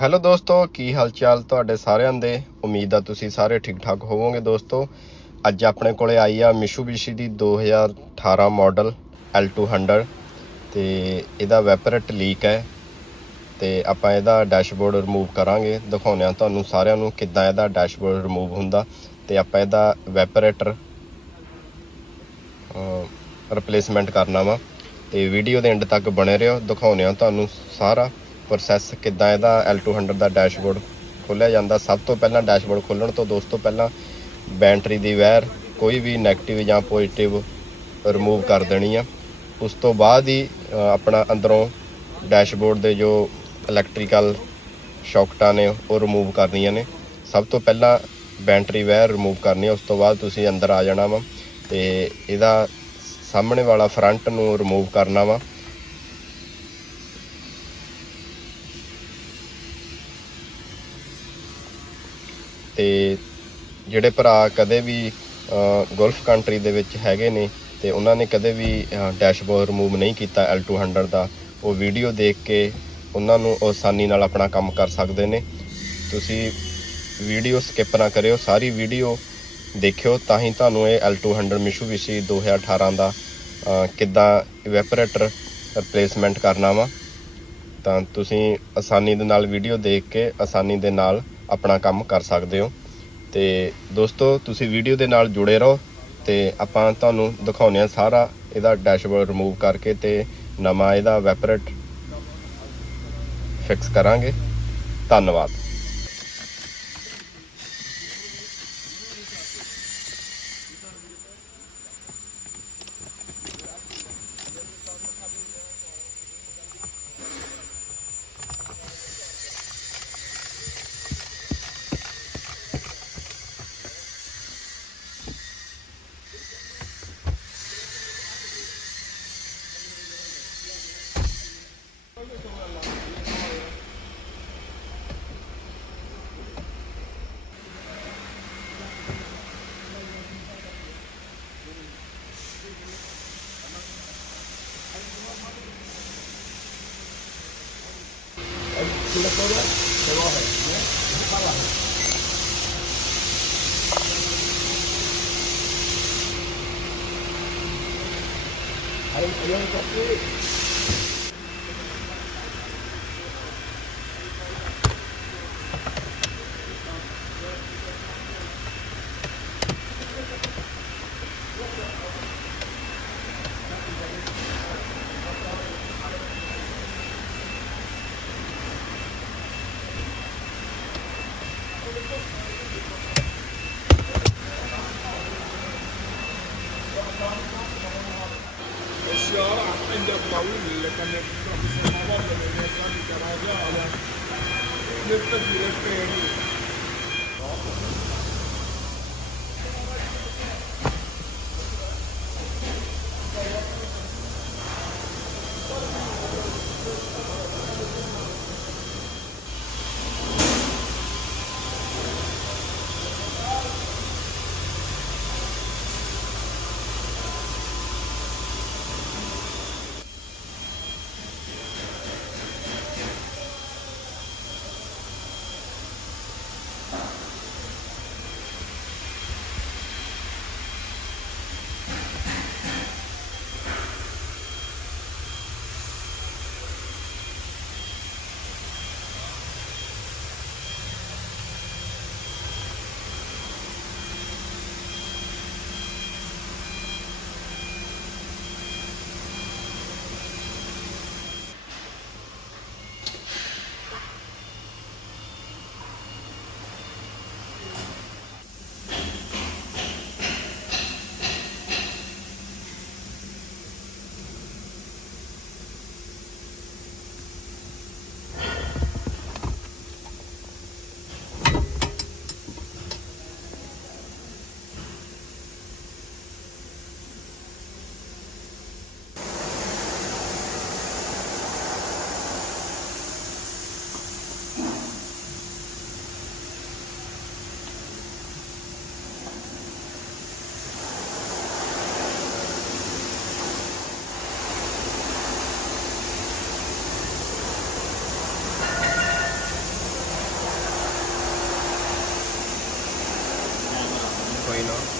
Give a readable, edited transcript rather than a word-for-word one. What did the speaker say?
Hello ਦੋਸਤੋ, ਕੀ ਹਾਲ ਚਾਲ ਤੁਹਾਡੇ ਸਾਰਿਆਂ ਦੇ। ਉਮੀਦ ਆ ਤੁਸੀਂ ਸਾਰੇ ਠੀਕ ਠਾਕ ਹੋਵੋਗੇ। ਦੋਸਤੋ, ਅੱਜ ਆਪਣੇ ਕੋਲੇ ਆਈ ਆ ਮਿਸ਼ੂਬਿਸ਼ੀ ਦੀ 2018 ਮਾਡਲ L200 ਤੇ ਇਹਦਾ ਵੈਪਰੇਟ ਲੀਕ ਹੈ ਤੇ ਆਪਾਂ ਇਹਦਾ ਡੈਸ਼ਬੋਰਡ ਰਿਮੂਵ ਕਰਾਂਗੇ। ਦਿਖਾਉਂਦੇ ਆ ਤੁਹਾਨੂੰ ਸਾਰਿਆਂ ਨੂੰ ਕਿੱਦਾਂ ਇਹਦਾ ਡੈਸ਼ਬੋਰਡ ਰਿਮੂਵ ਹੁੰਦਾ ਤੇ ਆਪਾਂ ਇਹਦਾ ਵੈਪਰੇਟਰ ਰਿਪਲੇਸਮੈਂਟ ਕਰਨਾ ਵਾ। ਤੇ ਵੀਡੀਓ ਦੇ ਐਂਡ ਤੱਕ ਬਣੇ ਰਹੋ, ਦਿਖਾਉਂਦੇ ਆ ਤੁਹਾਨੂੰ ਸਾਰਾ ਪ੍ਰੋਸੈਸ ਕਿੱਦਾਂ ਇਹਦਾ L200 ਦਾ ਡੈਸ਼ਬੋਰਡ ਖੋਲ੍ਹਿਆ ਜਾਂਦਾ। ਸਭ ਤੋਂ ਪਹਿਲਾਂ ਡੈਸ਼ਬੋਰਡ ਖੋਲ੍ਹਣ ਤੋਂ ਦੋਸਤੋ ਪਹਿਲਾਂ ਬੈਟਰੀ ਦੀ ਵਾਇਰ ਕੋਈ ਵੀ ਨੈਗੇਟਿਵ ਜਾਂ ਪੋਜ਼ੀਟਿਵ ਰਿਮੂਵ ਕਰ ਦੇਣੀ ਆ। ਉਸ ਤੋਂ ਬਾਅਦ ਹੀ ਆਪਣਾ ਅੰਦਰੋਂ ਡੈਸ਼ਬੋਰਡ ਦੇ ਜੋ ਇਲੈਕਟ੍ਰੀਕਲ ਸ਼ੌਕਟਾਂ ਨੇ ਉਹ ਰਿਮੂਵ ਕਰਨੀਆਂ ਨੇ। ਸਭ ਤੋਂ ਪਹਿਲਾਂ ਬੈਟਰੀ ਵਾਇਰ ਰਿਮੂਵ ਕਰਨੀ ਆ, ਉਸ ਤੋਂ ਬਾਅਦ ਤੁਸੀਂ ਅੰਦਰ ਆ ਜਾਣਾ ਵਾ ਤੇ ਇਹਦਾ ਸਾਹਮਣੇ ਵਾਲਾ ਫਰੰਟ ਨੂੰ ਰਿਮੂਵ ਕਰਨਾ ਵਾ। ਤੇ ਜਿਹੜੇ ਭਰਾ ਕਦੇ ਵੀ ਗਲਫ ਕੰਟਰੀ ਦੇ ਵਿੱਚ ਹੈਗੇ ਨੇ ਤੇ ਉਹਨਾਂ ਨੇ ਕਦੇ ਵੀ ਡੈਸ਼ਬੋਰਡ ਰਿਮੂਵ ਨਹੀਂ ਕੀਤਾ L200 ਦਾ, ਉਹ ਵੀਡੀਓ ਦੇਖ ਕੇ ਉਹਨਾਂ ਨੂੰ ਆਸਾਨੀ ਨਾਲ ਆਪਣਾ ਕੰਮ ਕਰ ਸਕਦੇ ਨੇ। ਤੁਸੀਂ ਵੀਡੀਓ ਸਕਿਪ ਨਾ ਕਰਿਓ, ਸਾਰੀ ਵੀਡੀਓ ਦੇਖਿਓ ਤਾਂ ਹੀ ਤੁਹਾਨੂੰ ਇਹ L200 ਮਿਸ਼ੂਬਿਸ਼ੀ 2018 ਦਾ ਕਿੱਦਾਂ ਇਵੈਪੋਰੇਟਰ ਰਿਪਲੇਸਮੈਂਟ ਕਰਨਾ ਵਾ, ਤਾਂ ਤੁਸੀਂ ਆਸਾਨੀ ਦੇ ਨਾਲ ਵੀਡੀਓ ਦੇਖ ਕੇ ਆਸਾਨੀ ਦੇ ਨਾਲ ਆਪਣਾ ਕੰਮ ਕਰ ਸਕਦੇ ਹੋ। ਤੇ ਦੋਸਤੋ, ਤੁਸੀਂ ਵੀਡੀਓ ਦੇ ਨਾਲ ਜੁੜੇ ਰਹੋ ਤੇ ਆਪਾਂ ਤੁਹਾਨੂੰ ਦਿਖਾਉਂਦੇ ਹਾਂ ਸਾਰਾ ਇਹਦਾ ਡੈਸ਼ਬੋਰਡ ਰਿਮੂਵ ਕਰਕੇ ਤੇ ਨਵਾਂ ਇਹਦਾ ਵੈਪਰੇਟ ਫਿਕਸ ਕਰਾਂਗੇ। ਧੰਨਵਾਦ। الشارع عند الطويل اللي كان يروح السماوات من الانسان كرجاله نلتقي للفيني. ਨਾ।